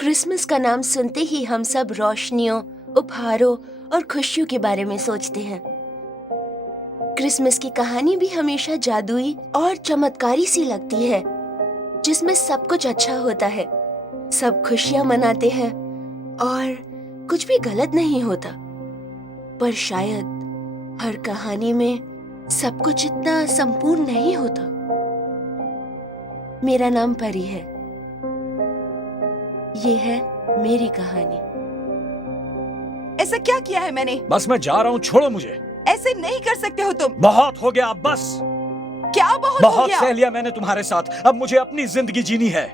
Christmas का नाम सुनते ही हम सब रोशनियों, उपहारों और खुशियों के बारे में सोचते हैं। क्रिसमस की कहानी भी हमेशा जादुई और चमत्कारी सी लगती है, जिसमें सब कुछ अच्छा होता है, सब खुशियां मनाते हैं और कुछ भी गलत नहीं होता। पर शायद हर कहानी में सब कुछ इतना संपूर्ण नहीं होता। मेरा नाम परी है। ये है मेरी कहानी। ऐसा क्या किया है मैंने? बस मैं जा रहा हूँ, छोड़ो मुझे। ऐसे नहीं कर सकते हो तुम। बहुत हो गया अब, बस। क्या बहुत हो गया? सह लिया मैंने तुम्हारे साथ, अब मुझे अपनी जिंदगी जीनी है।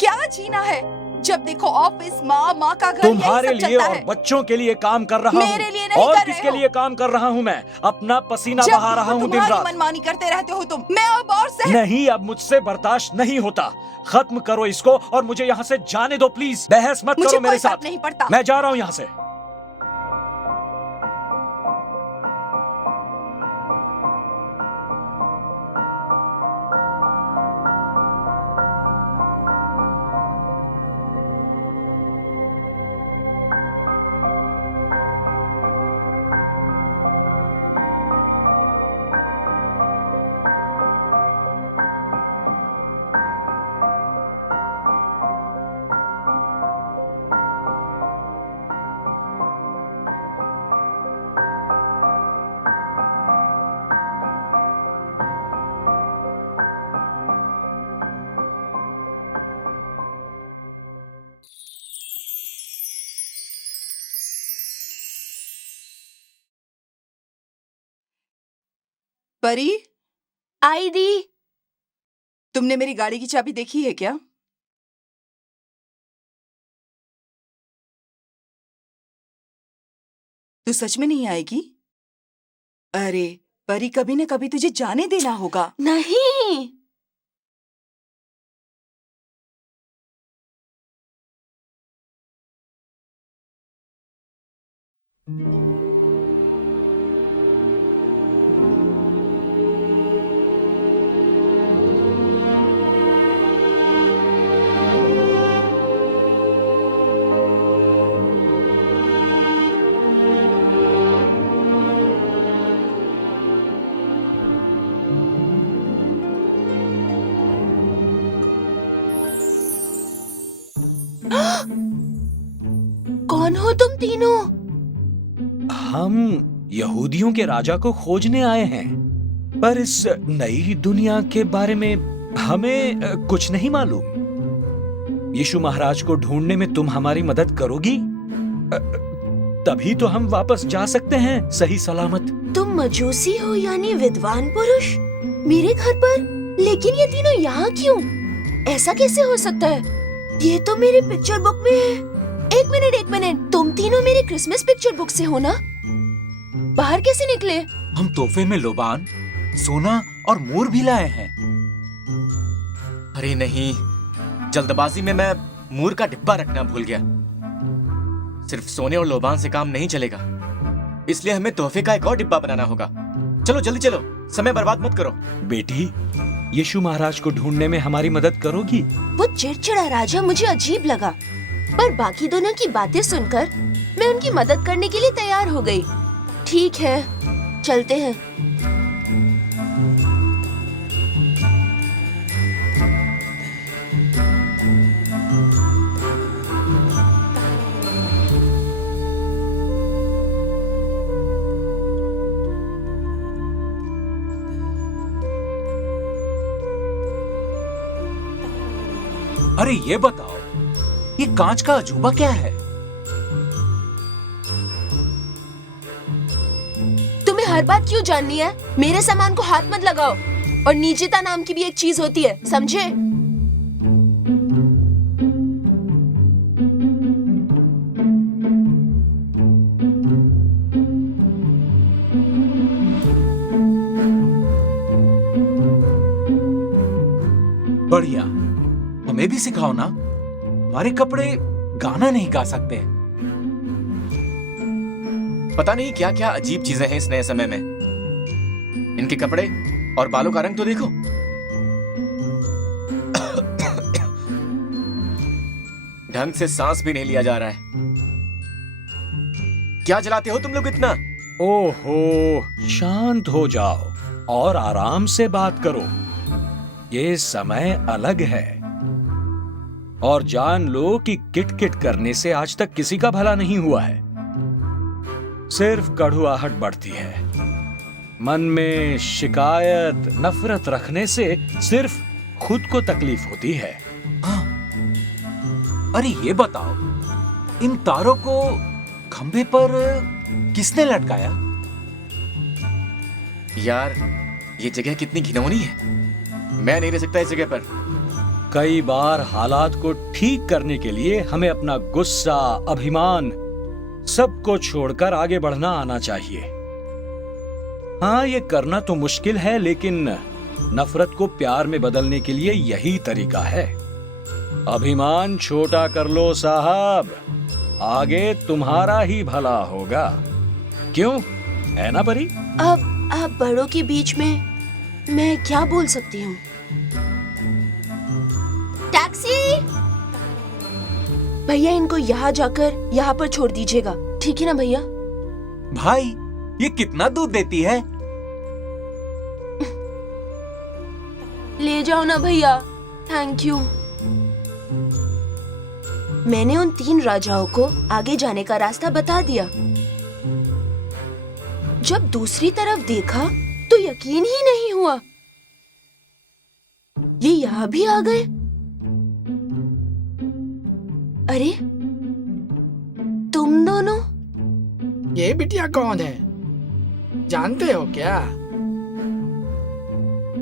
क्या जीना है? जब देखो ऑफिस, माँ का घर, तुम्हारे यही सब लिए चलता और है। बच्चों के लिए काम कर रहा हूँ। मेरे लिए नहीं और कर रहे किसके हो? लिए काम कर रहा हूँ मैं? अपना पसीना जब बहा रहा देखो हूँ दिन तुम्हारी रात। मनमानी करते रहते हो तुम। मैं अब और सह नहीं, अब मुझसे बर्दाश्त नहीं होता। खत्म करो इसको और मुझे यहाँ से जाने दो प्लीज। बहस मत मुझे करो मेरे कोई फर्क साथ। नहीं पड़ता। मैं जा रहा हूँ यहाँ से। परी, आई दी। तुमने मेरी गाड़ी की चाबी देखी है क्या? तू सच में नहीं आएगी? अरे परी, कभी न कभी तुझे जाने देना होगा। नहीं, कौन हो तुम तीनों? हम यहूदियों के राजा को खोजने आए हैं, पर इस नई दुनिया के बारे में हमें कुछ नहीं मालूम। यीशु महाराज को ढूंढने में तुम हमारी मदद करोगी? तभी तो हम वापस जा सकते हैं सही सलामत। तुम मजूसी हो, यानी विद्वान पुरुष, मेरे घर पर? लेकिन ये तीनों यहाँ क्यों? ऐसा कैसे हो सकता है? ये तो मेरी पिक्चर बुक में है। एक मिनट, तुम तीनों मेरे क्रिसमस पिक्चर बुक से हो ना? बाहर कैसे निकले? हम तोहफे में लोबान, सोना और मोर भी लाए हैं। अरे नहीं, जल्दबाजी में मैं मोर का डिब्बा रखना भूल गया। सिर्फ सोने और लोबान से काम नहीं चलेगा, इसलिए हमें तोहफे का एक और डिब्बा बनाना होगा। चलो जल्दी चलो, समय बर्बाद मत करो। बेटी, यीशु महाराज को ढूंढने में हमारी मदद करोगी? वो चिड़चिड़ा राजा मुझे अजीब लगा, पर बाकी दोनों की बातें सुनकर मैं उनकी मदद करने के लिए तैयार हो गई। ठीक है, चलते हैं। अरे ये बताओ, ये कांच का अजूबा क्या है? तुम्हें हर बात क्यों जाननी है? मेरे सामान को हाथ मत लगाओ। और निजता नाम की भी एक चीज होती है, समझे? बढ़िया, हमें भी सिखाओ ना। हमारे कपड़े गाना नहीं गा सकते। पता नहीं क्या क्या अजीब चीजें हैं इस नए समय में। इनके कपड़े और बालों का रंग तो देखो। ढंग से सांस भी नहीं लिया जा रहा है। क्या जलाते हो तुम लोग इतना? ओहो, शांत हो जाओ और आराम से बात करो। ये समय अलग है और जान लो कि किट-किट करने से आज तक किसी का भला नहीं हुआ है। सिर्फ कड़ुआहट बढ़ती है। मन में शिकायत, नफरत रखने से सिर्फ खुद को तकलीफ होती है। हाँ। अरे ये बताओ, इन तारों को खंभे पर किसने लटकाया? यार, ये जगह कितनी घिनौनी है। मैं नहीं रह सकता इस जगह पर। कई बार हालात को ठीक करने के लिए हमें अपना गुस्सा, अभिमान सबको छोड़कर आगे बढ़ना आना चाहिए। हाँ, ये करना तो मुश्किल है, लेकिन नफरत को प्यार में बदलने के लिए यही तरीका है। अभिमान छोटा कर लो साहब, आगे तुम्हारा ही भला होगा। क्यों, है ना परी? अब आप बड़ों के बीच में मैं क्या बोल सकती हूँ? टैक्सी! भैया, इनको यहाँ जाकर यहाँ पर छोड़ दीजिएगा, ठीक है ना भैया? भाई, ये कितना दूध देती है? ले जाओ ना भैया, थैंक यू। मैंने उन 3 राजाओं को आगे जाने का रास्ता बता दिया। जब दूसरी तरफ देखा तो यकीन ही नहीं हुआ, ये यहाँ भी आ गए। अरे, तुम दोनों? ये बिटिया कौन है, जानते हो क्या?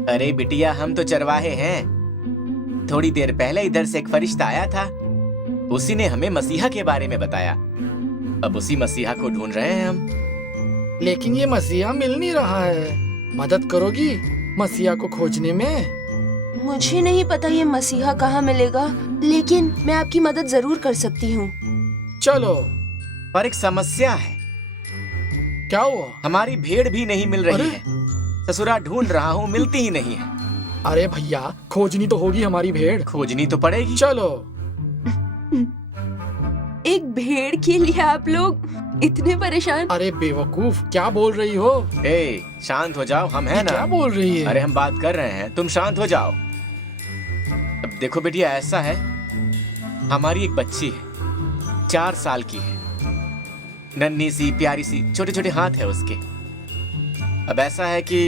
अरे बिटिया, हम तो चरवाहे हैं। थोड़ी देर पहले इधर से एक फरिश्ता आया था, उसी ने हमें मसीहा के बारे में बताया। अब उसी मसीहा को ढूंढ रहे हैं हम। लेकिन ये मसीहा मिल नहीं रहा है, मदद करोगी मसीहा को खोजने में? मुझे नहीं पता ये मसीहा कहाँ मिलेगा, लेकिन मैं आपकी मदद जरूर कर सकती हूँ। चलो। पर एक समस्या है। क्या हुआ? हमारी भेड़ भी नहीं मिल रही अरे? है। ससुरा ढूंढ रहा हूँ, मिलती ही नहीं है। अरे भैया, खोजनी तो होगी हमारी भेड़। खोजनी तो पड़ेगी। चलो। एक भेड़ के लिए आप लोग इतने परेशान? अरे बेवकूफ, क्या बोल रही हो? ए, शांत हो जाओ, हम हैं ये ना। क्या बोल रही है? अरे हम बात कर रहे हैं, तुम शांत हो जाओ। अब देखो बेटिया, ऐसा है, हमारी एक बच्ची है, 4 साल की है, नन्ही सी, प्यारी सी, छोटे छोटे हाथ है उसके। अब ऐसा है कि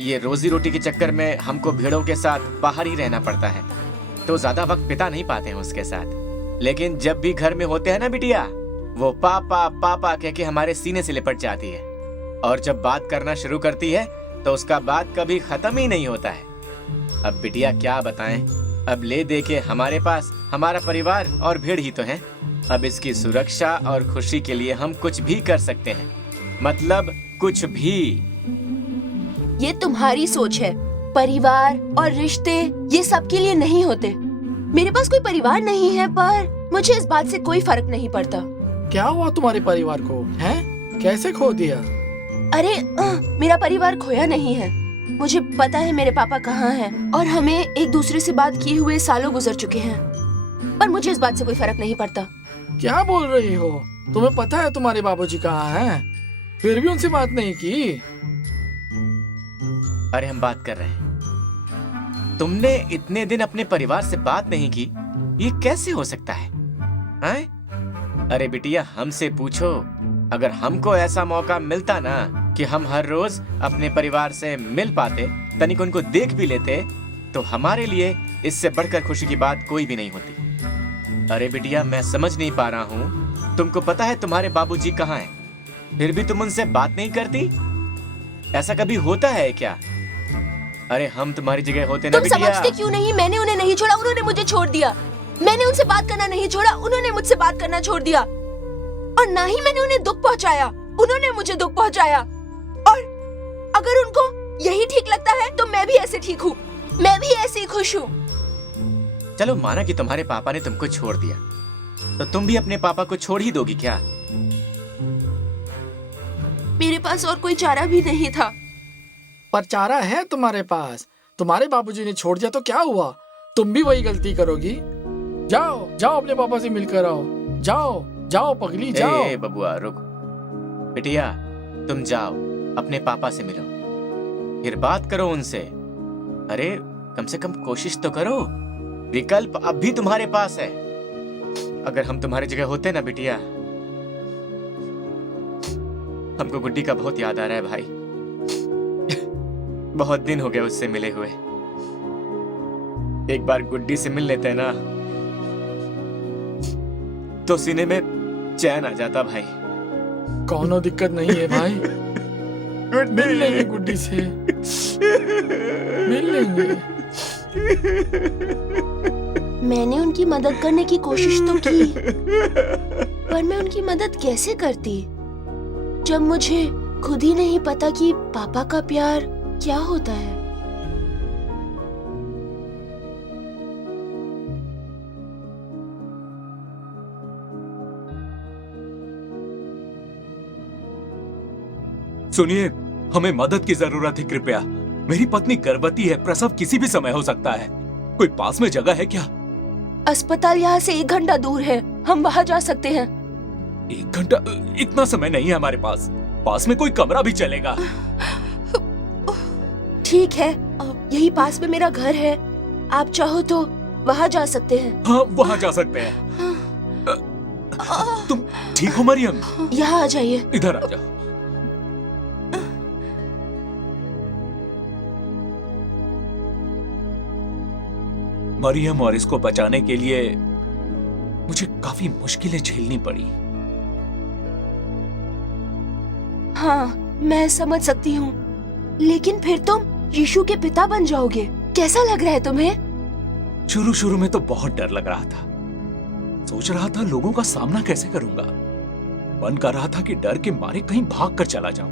ये रोजी रोटी के चक्कर में हमको भेड़ों के साथ बाहर ही रहना पड़ता है, तो ज्यादा वक्त बिता नहीं पाते हैं उसके साथ। लेकिन जब भी घर में होते हैं ना बिटिया, वो पापा पापा कह के हमारे सीने से लिपट जाती है, और जब बात करना शुरू करती है तो उसका बात कभी खत्म ही नहीं होता है। अब बिटिया क्या बताएं, अब ले दे के हमारे पास हमारा परिवार और भेड़ ही तो है। अब इसकी सुरक्षा और खुशी के लिए हम कुछ भी कर सकते हैं, मतलब कुछ भी। ये तुम्हारी सोच है। परिवार और रिश्ते ये सबके लिए नहीं होते। मेरे पास कोई परिवार नहीं है, पर मुझे इस बात से कोई फर्क नहीं पड़ता। क्या हुआ तुम्हारे परिवार को? हैं? कैसे खो दिया? अरे मेरा परिवार खोया नहीं है। मुझे पता है मेरे पापा कहाँ हैं, और हमें एक दूसरे से बात किए हुए सालों गुजर चुके हैं, पर मुझे इस बात से कोई फर्क नहीं पड़ता। क्या बोल रही हो? तुम्हें पता है तुम्हारे बाबूजी कहाँ हैं, फिर भी उनसे बात नहीं की? अरे हम बात कर रहे हैं, तुमने इतने दिन अपने परिवार से बात नहीं की, ये कैसे हो सकता है? हैं? अरे बिटिया, हमसे पूछो। अगर हमको ऐसा मौका मिलता ना कि हम हर रोज अपने परिवार से मिल पाते, तनिक उनको देख भी लेते, तो हमारे लिए इससे बढ़कर खुशी की बात कोई भी नहीं होती। अरे बिटिया, मैं समझ नहीं पा रहा हूँ, तुमको पता है तुम्हारे बाबूजी कहाँ हैं, फिर भी तुम उनसे बात नहीं करती? ऐसा कभी होता है क्या? अरे हम तुम्हारी जगह होते ना तुम बिटिया। समझते क्यों नहीं? मैंने उन्हें नहीं छोड़ा, उन्होंने मुझे छोड़ दिया। मैंने उनसे बात करना नहीं छोड़ा, उन्होंने मुझसे बात करना छोड़ दिया। और ना ही मैंने उन्हें दुख पहुंचाया, उन्होंने मुझे दुख पहुंचाया। और अगर उनको यही ठीक लगता है तो मैं भी ऐसे ठीक हूँ, मैं भी ऐसे ही खुश हूँ। चलो माना कि तुम्हारे पापा ने तुमको छोड़ दिया, तो तुम भी अपने पापा को छोड़ ही दोगी क्या? मेरे पास और कोई चारा भी नहीं था। पर चारा है तुम्हारे पास। तुम्हारे बाबूजी ने छोड़ दिया तो क्या हुआ? तुम भी वही गलती करोगी। जाओ जाओ अपने पापा से मिलकर आओ। जाओ जाओ पगली जाओ। ए बबुआ रुक। बिटिया तुम जाओ अपने पापा से मिलो, फिर बात करो उनसे। अरे कम से कम कोशिश तो करो, विकल्प अब भी तुम्हारे पास है। अगर हम तुम्हारी जगह होते ना बिटिया, हमको गुड्डी का बहुत याद आ रहा है भाई। बहुत दिन हो गए उससे मिले हुए। एक बार गुड्डी से मिल लेते ना तो सीने में चैन आ जाता भाई। कोनो दिक्कत नहीं है भाई, मिल लेंगे गुड्डी से, मिल लेंगे। मैंने उनकी मदद करने की कोशिश तो की, पर मैं उनकी मदद कैसे करती जब मुझे खुद ही नहीं पता कि पापा का प्यार क्या होता है। सुनिए, हमें मदद की जरूरत है कृपया। मेरी पत्नी गर्भवती है, प्रसव किसी भी समय हो सकता है। कोई पास में जगह है क्या? अस्पताल यहाँ से 1 घंटा दूर है, हम वहाँ जा सकते हैं। 1 घंटा? इतना समय नहीं है हमारे पास। पास में कोई कमरा भी चलेगा। ठीक है, यही पास में मेरा घर है, आप चाहो तो वहाँ जा सकते हैं। हाँ, वहाँ जा सकते हैं। तुम ठीक हो मरियम? यहाँ आ जाइए। इधर आ जाओ। मरियम और इसको बचाने के लिए मुझे काफी मुश्किलें झेलनी पड़ी। हाँ, मैं समझ सकती हूँ, लेकिन फिर तुम यीशु के पिता बन जाओगे। कैसा लग रहा है तुम्हें? शुरू शुरू में तो बहुत डर लग रहा था। सोच रहा था लोगों का सामना कैसे करूंगा। मन कर रहा था कि डर के मारे कहीं भाग कर चला जाऊं।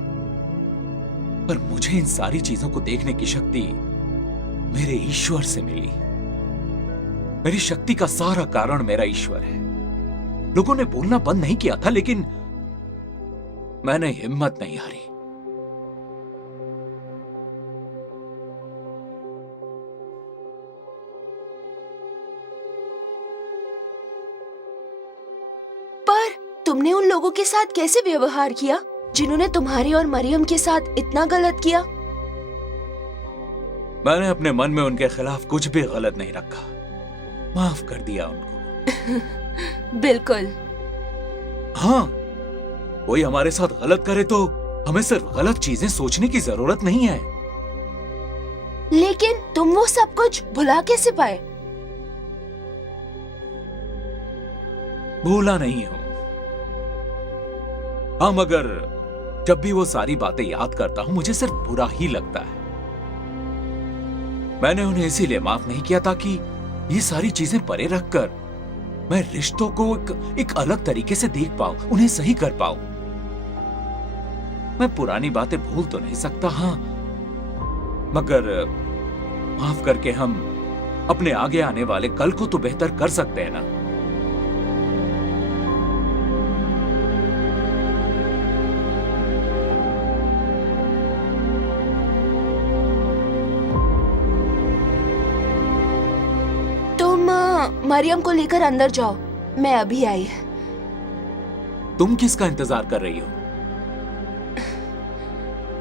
पर मुझे इन सारी चीजों को देखने की शक्ति मेरे ईश्वर से मिली। मेरी शक्ति का सारा कारण मेरा ईश्वर है। लोगों ने बोलना बंद नहीं किया था, लेकिन मैंने हिम्मत नहीं हारी। पर तुमने उन लोगों के साथ कैसे व्यवहार किया जिन्होंने तुम्हारे और मरियम के साथ इतना गलत किया? मैंने अपने मन में उनके खिलाफ कुछ भी गलत नहीं रखा। माफ कर दिया उनको। बिल्कुल। हाँ, कोई हमारे साथ गलत करे तो हमें सिर्फ गलत चीजें सोचने की जरूरत नहीं है। लेकिन तुम वो सब कुछ भुला कैसे पाए? भूला नहीं हूं। हाँ, मगर जब भी वो सारी बातें याद करता हूं मुझे सिर्फ बुरा ही लगता है। मैंने उन्हें इसीलिए माफ नहीं किया ताकि ये सारी चीजें परे रखकर मैं रिश्तों को एक अलग तरीके से देख पाऊं, उन्हें सही कर पाऊं। मैं पुरानी बातें भूल तो नहीं सकता, हाँ, मगर माफ करके हम अपने आगे आने वाले कल को तो बेहतर कर सकते हैं ना। मरियम को लेकर अंदर जाओ, मैं अभी आई। तुम किसका इंतजार कर रही हो?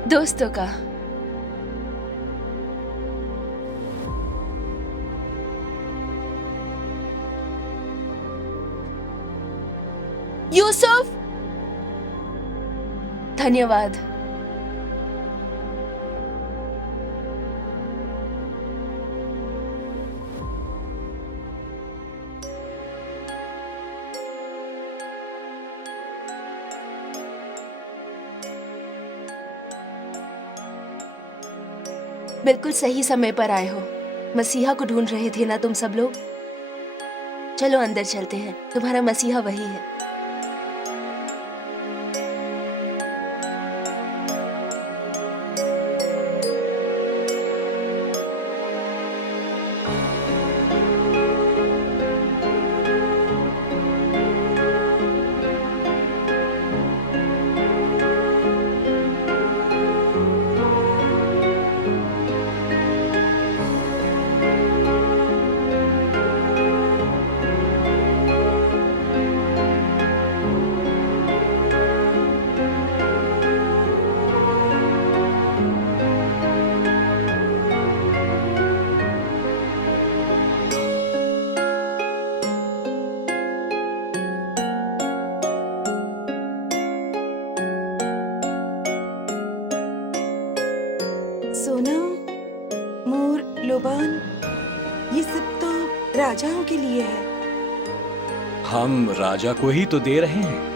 दोस्तों का। यूसुफ, धन्यवाद। बिल्कुल सही समय पर आए हो। मसीहा को ढूंढ रहे थे ना तुम सब लोग? चलो अंदर चलते हैं, तुम्हारा मसीहा वही है। लोबान, ये सब तो राजाओं के लिए है। हम राजा को ही तो दे रहे हैं।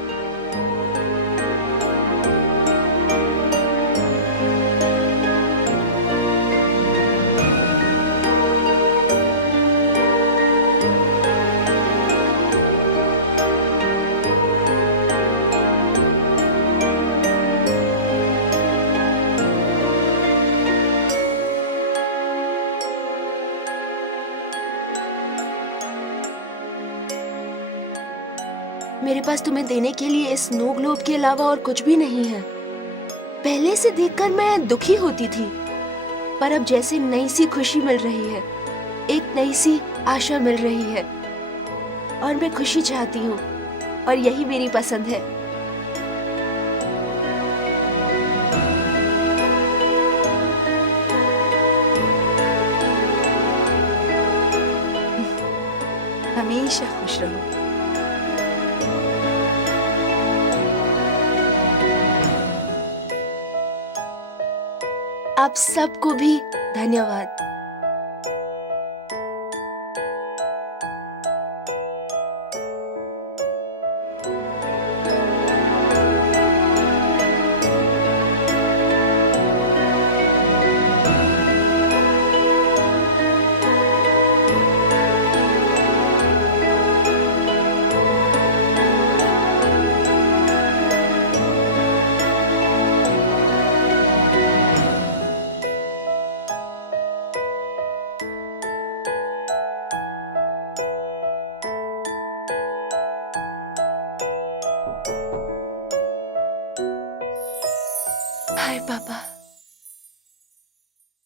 मेरे पास तुम्हें देने के लिए इस स्नो ग्लोब के अलावा और कुछ भी नहीं है। पहले से देखकर मैं दुखी होती थी, पर अब जैसे नई सी खुशी मिल रही है, एक नई सी आशा मिल रही है, और मैं खुशी चाहती हूँ, और यही मेरी पसंद है। हमेशा खुश रहो। आप सबको भी धन्यवाद। हाय पापा।